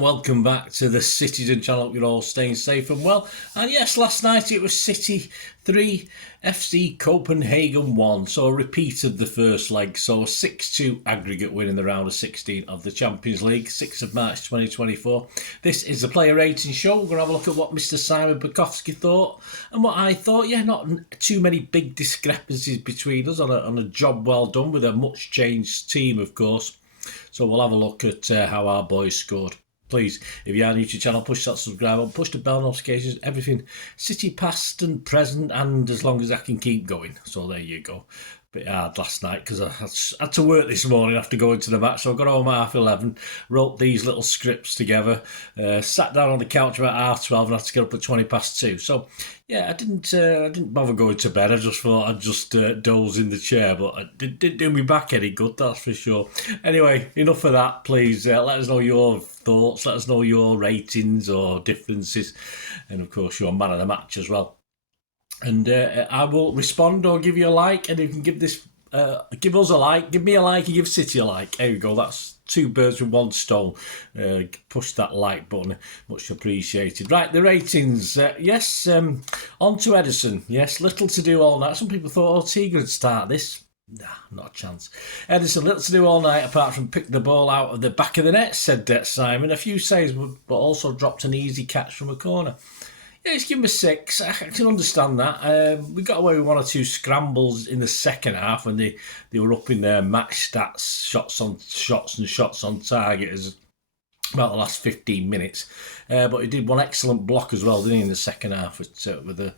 and welcome back to the Citizen channel. Hope you're all staying safe and well. And yes, last night it was City 3, FC Copenhagen 1. So a repeat of the first leg. So a 6-2 aggregate win in the round of 16 of the Champions League, 6th of March 2024. This is the player rating show. We're going to have a look at what Mr. Simon Bajkowski thought and what I thought. Yeah, not too many big discrepancies between us on a job well done with a much changed team, of course. So we'll have a look at how our boys scored. Please, if you are new to the channel, push that subscribe button, push the bell notifications, everything City past and present, and as long as I can keep going. So there you go. Bit hard last night because I had to work this morning after going to the match. So I got home at 11:30, wrote these little scripts together, sat down on the couch about 12:30, and had to get up at 2:20. So yeah, I didn't bother going to bed. I just thought I'd just doze in the chair, but it didn't do me back any good, that's for sure. Anyway, enough of that. Please let us know your thoughts, let us know your ratings or differences, and of course your man of the match as well. And I will respond or give you a like, and you can give this, give us a like, give me a like, and give City a like. There we go. That's two birds with one stone. Push that like button, much appreciated. Right, the ratings. Yes, on to Ederson. Yes, little to do all night. Some people thought Ortega would start this. Nah, not a chance. Ederson, little to do all night apart from pick the ball out of the back of the net, said Simon. A few saves, but also dropped an easy catch from a corner. Yeah, let's give him a 6. I can understand that. We got away with one or two scrambles in the second half when they were up in their match stats, shots on target as about the last 15 minutes. But he did one excellent block as well, didn't he, in the second half with the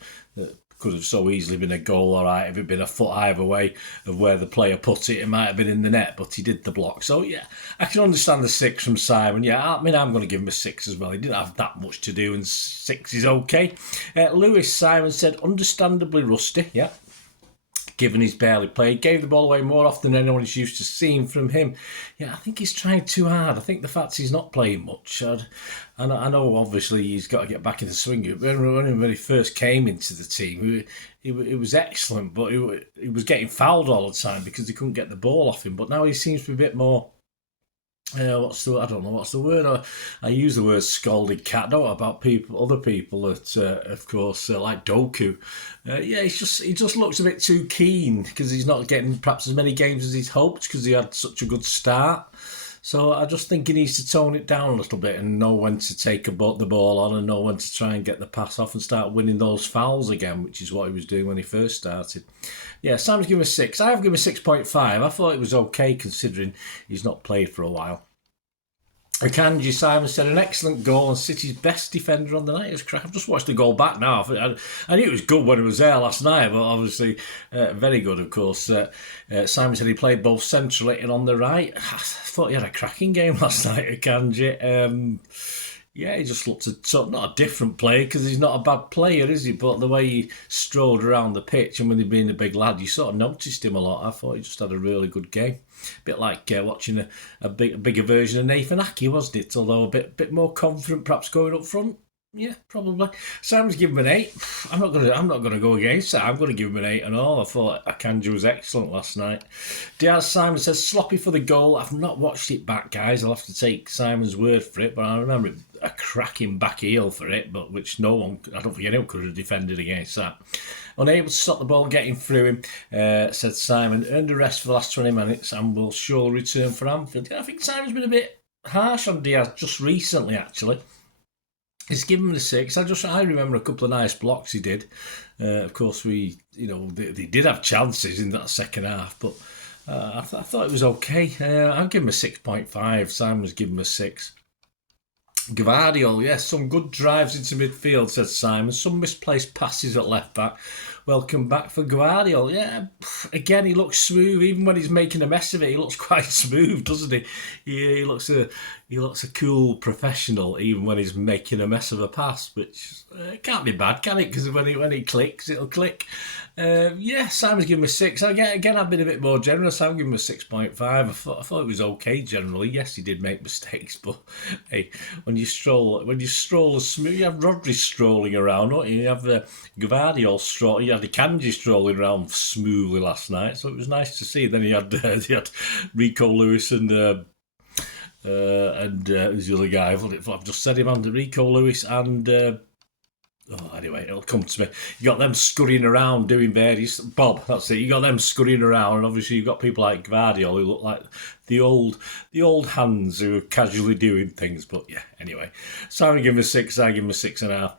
could have so easily been a goal, all right. If it'd been a foot either way of where the player put it, it might have been in the net, but he did the block. So, yeah, I can understand the 6 from Simon. Yeah, I mean, I'm going to give him a 6 as well. He didn't have that much to do, and 6 is okay. Lewis, Simon said, understandably rusty, yeah. Given he's barely played, gave the ball away more often than anyone is used to seeing from him. Yeah, I think he's trying too hard. I think the fact he's not playing much, I know obviously he's got to get back into the swing. When he first came into the team, it was excellent, but he was getting fouled all the time because he couldn't get the ball off him. But now he seems to be a bit more... I don't know what's the word. I use the word scalded cat. I don't know about other people that, of course, like Doku. Yeah, he just looks a bit too keen because he's not getting perhaps as many games as he's hoped because he had such a good start. So I just think he needs to tone it down a little bit and know when to take the ball on and know when to try and get the pass off and start winning those fouls again, which is what he was doing when he first started. Yeah, Sam's given a 6. I have given a 6.5. I thought it was okay considering he's not played for a while. Akanji, Simon said, an excellent goal and City's best defender on the night. It was crap. I've just watched the goal back now. I knew it was good when it was there last night, but obviously very good, of course. Simon said he played both centrally and on the right. I thought he had a cracking game last night, Akanji. Yeah, he just looked not a different player because he's not a bad player, is he? But the way he strode around the pitch and when he'd been a big lad, you sort of noticed him a lot. I thought he just had a really good game. A bit like watching a bigger version of Nathan Aki, wasn't it? Although a bit more confident, perhaps going up front. Yeah, probably. Simon's given him an 8. I'm not gonna go against that. I'm gonna give him an 8 and all. I thought Akanji was excellent last night. Diaz, Simon says sloppy for the goal. I've not watched it back, guys. I'll have to take Simon's word for it, but I remember a cracking back heel for it, but which I don't think anyone could have defended against that. Unable to stop the ball getting through him, said Simon. Earned a rest for the last 20 minutes and will surely return for Anfield. I think Simon's been a bit harsh on Diaz just recently, actually. He's given him the 6. I remember a couple of nice blocks he did. Of course, they did have chances in that second half, but I thought it was okay. I'll give him a 6.5. Simon's given him a 6. Gvardiol, yes, some good drives into midfield, said Simon. Some misplaced passes at left back. Welcome back for Gvardiol. Yeah, again, he looks smooth. Even when he's making a mess of it, he looks quite smooth, doesn't he? Yeah, he looks a cool professional, even when he's making a mess of a pass, which can't be bad, can it? Because when he clicks, it'll click. Yeah, Simon's given him a 6. Again, I've been a bit more generous. I've given him a 6.5. I thought it was okay generally. Yes, he did make mistakes, but hey, when you stroll as smooth, you have Rodri strolling around, don't you? You have Gvardiol strolling. You had the Akanji strolling around smoothly last night, so it was nice to see. Then he had Rico Lewis and and who's the other guy? I've just said him, and Rico Lewis, and anyway, it'll come to me. You got them scurrying around doing various. Bob, that's it. You got them scurrying around, and obviously you've got people like Gvardiol who look like the old hands who are casually doing things. But yeah, anyway, Simon give him a 6. I give him a 6.5.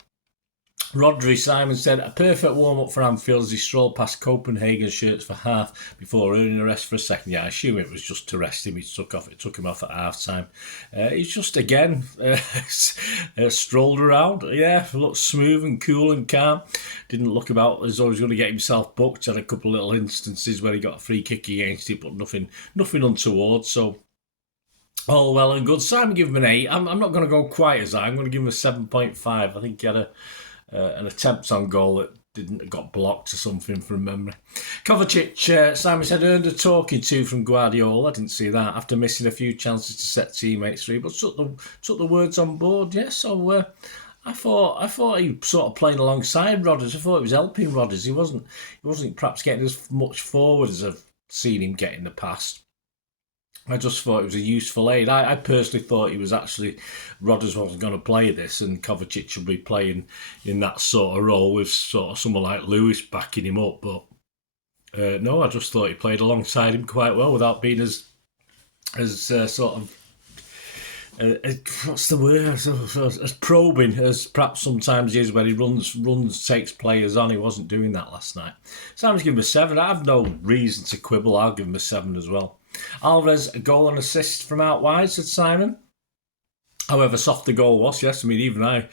Rodri, Simon said, a perfect warm-up for Anfield as he strolled past Copenhagen shirts for half before earning a rest for a second. Yeah, I assume it was just to rest him. It took him off at half-time. He's just, again, strolled around. Yeah, looked smooth and cool and calm. Didn't look about as though he was going to get himself booked. Had a couple of little instances where he got a free kick against it, but nothing untoward. So, all well and good. Simon give him an 8. I'm not going to go quite as high. I'm going to give him a 7.5. I think he had an attempt on goal that got blocked or something from memory. Kovacic, Simon said, earned a talking to from Guardiola. I didn't see that after missing a few chances to set teammates free, but took the words on board. Yeah, so I thought he sort of playing alongside Rodgers. I thought he was helping Rodgers. He wasn't perhaps getting as much forward as I've seen him get in the past. I just thought it was a useful aid. I personally thought he was actually, Rodgers wasn't going to play this and Kovacic would be playing in that sort of role with sort of someone like Lewis backing him up. But no, I just thought he played alongside him quite well without being as sort of, what's the word, as probing as perhaps sometimes he is when he runs, takes players on. He wasn't doing that last night. Simon's giving him a 7. I have no reason to quibble. I'll give him a 7 as well. Alvarez, a goal and assist from out wide, said Simon. However soft the goal was, yes. I mean, even I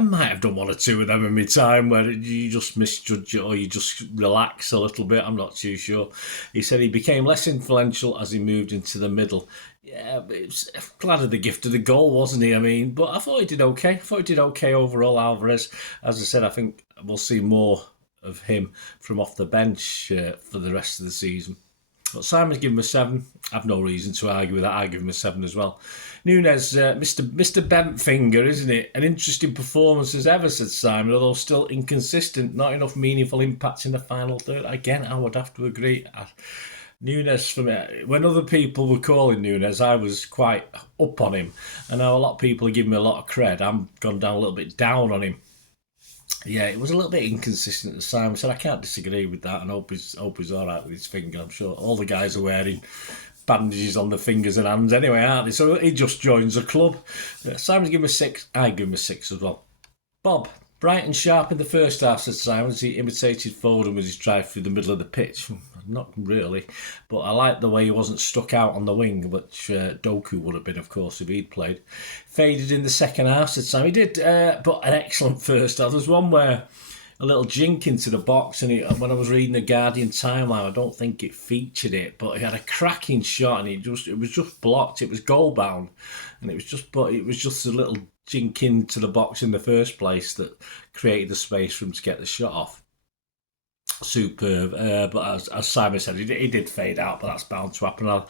might have done one or two of them in my time where you just misjudge it or you just relax a little bit. I'm not too sure. He said he became less influential as he moved into the middle. Yeah, but it was glad of the gift of the goal, wasn't he? I mean, but I thought he did okay. I thought he did okay overall, Alvarez. As I said, I think we'll see more of him from off the bench for the rest of the season. But Simon's given him a 7. I've no reason to argue with that. I give him a 7 as well. Nunes, Mr. Bent Finger, isn't it? An interesting performance as ever, said Simon, although still inconsistent. Not enough meaningful impacts in the final third. Again, I would have to agree. Nunes, for me, when other people were calling Nunes, I was quite up on him. I know a lot of people are giving me a lot of cred. I'm gone down a little bit down on him. Yeah, it was a little bit inconsistent at the time. I said I can't disagree with that, and hope he's all right with his finger. I'm sure all the guys are wearing bandages on the fingers and hands anyway, aren't they? So he just joins the club. Simon's giving him a 6. I give him a 6 as well. Bob, bright and sharp in the first half, said Simon, as he imitated Foden with his drive through the middle of the pitch. Not really, but I like the way he wasn't stuck out on the wing, which Doku would have been, of course, if he'd played. Faded in the second half, said Sam. He did, but an excellent first half. There's one where a little jink into the box, and when I was reading the Guardian timeline, I don't think it featured it, but he had a cracking shot, and it was just blocked. It was goal bound, and it was just a little jink into the box in the first place that created the space for him to get the shot off. Superb, but as Simon said, he did fade out, but that's bound to happen. And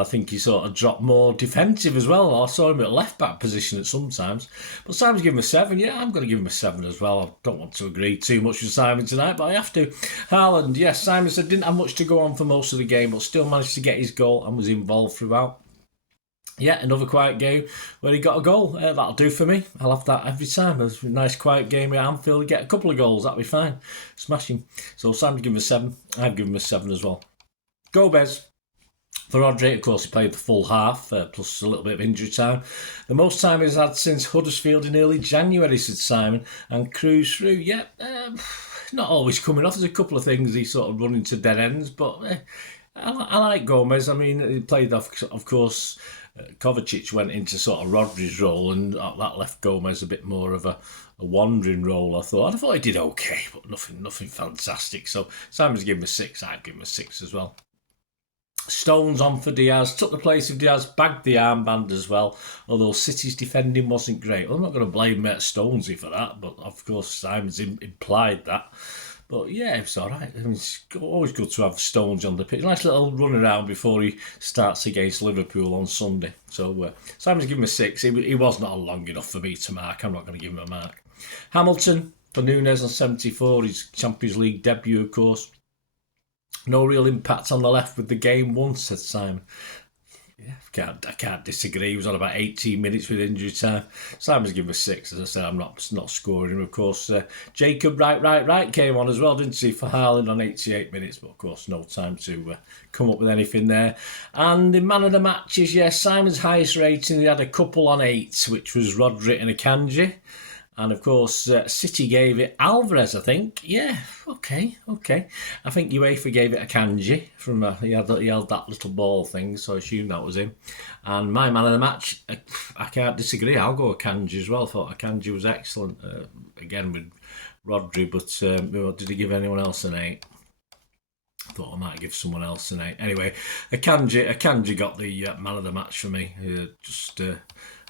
I think he sort of dropped more defensive as well. I saw him at left back position at sometimes. But Simon's giving him a 7. Yeah, I'm going to give him a 7 as well. I don't want to agree too much with Simon tonight, but I have to. Haaland, yes, Simon said didn't have much to go on for most of the game, but still managed to get his goal and was involved throughout. Yeah, another quiet game where he got a goal. That'll do for me. I'll have that every time. It's a nice quiet game at Anfield. Get a couple of goals, that'll be fine. Smashing. So Sim's give him a 7. I've given him a 7 as well. Gomez. For Rodri, of course, he played the full half, plus a little bit of injury time. The most time he's had since Huddersfield in early January, said Simon, and cruised through. Yeah, not always coming off. There's a couple of things he sort of run into dead ends, but I like Gomez. I mean, he played, of course, Kovacic went into sort of Rodri's role, and that left Gomez a bit more of a wandering role, I thought. I thought he did okay, but nothing fantastic. So Simon's given him a 6. I'd give him a 6 as well. Stones on for Diaz, took the place of Diaz, bagged the armband as well, although City's defending wasn't great. Well, I'm not going to blame Stonesy for that, but of course Simon's implied that. But yeah, it's all right. I mean, it's always good to have Stones on the pitch. Nice little run around before he starts against Liverpool on Sunday. So Simon's given him a 6. He was not long enough for me to mark. I'm not going to give him a mark. Hamilton for Nunes on 74, his Champions League debut, of course. No real impact on the left with the game once, said Simon. Yeah, I can't disagree. He was on about 18 minutes with injury time. Simon's given us 6. As I said, I'm not scoring him. Of course, Jacob right came on as well, didn't he, for Haaland on 88 minutes. But of course, no time to come up with anything there. And the man of the match is, Simon's highest rating. He had a couple on 8, which was Rodri and Akanji. And of course, City gave it Alvarez, I think. Yeah, okay. I think UEFA gave it Akanji from he had that little ball thing, so I assume that was him. And my man of the match, I can't disagree. I'll go Akanji as well. I thought Akanji was excellent again with Rodri, but did he give anyone else an 8? I thought I might give someone else an 8. Anyway, Akanji got the man of the match for me.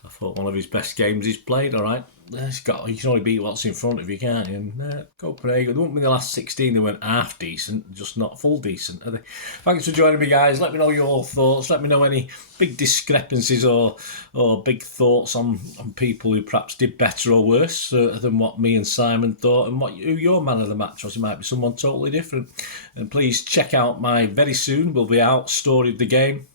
I thought one of his best games he's played. All right, you can only beat what's in front of you, can't you? And Copenhagen, they won't be the last 16. They weren't half decent, just not full decent, are they? Thanks for joining me, guys. Let me know your thoughts. Let me know any big discrepancies or big thoughts on people who perhaps did better or worse than what me and Simon thought, and who your man of the match was. It might be someone totally different. And please check out my very soon will be out story of the game.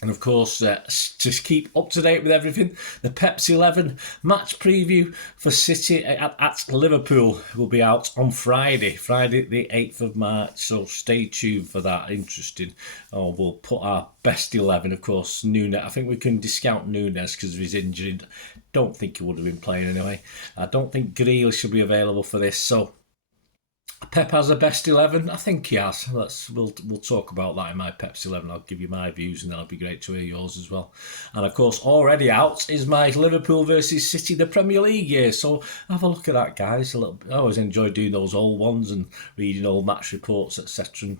And of course, just keep up to date with everything. The Pepsi 11 match preview for City at Liverpool will be out on Friday the 8th of March. So stay tuned for that. Interesting. We'll put our best 11, of course. Nunes. I think we can discount Nunes because of his injury. Don't think he would have been playing anyway. I don't think Grealish will be available for this. So Pep has a best 11. I think he has. We'll talk about that in my Pepsi 11. I'll give you my views, and then it'll be great to hear yours as well. And of course, already out is my Liverpool versus City, the Premier League year. So have a look at that, guys. I always enjoy doing those old ones and reading old match reports, etc.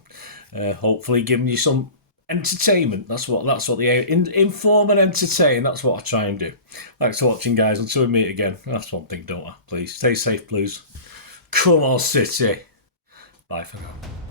And hopefully giving you some entertainment. That's what the inform and entertain. That's what I try and do. Thanks for watching, guys. Until we meet again. That's one thing, don't I? Please stay safe, please. Come on, City. Bye for now.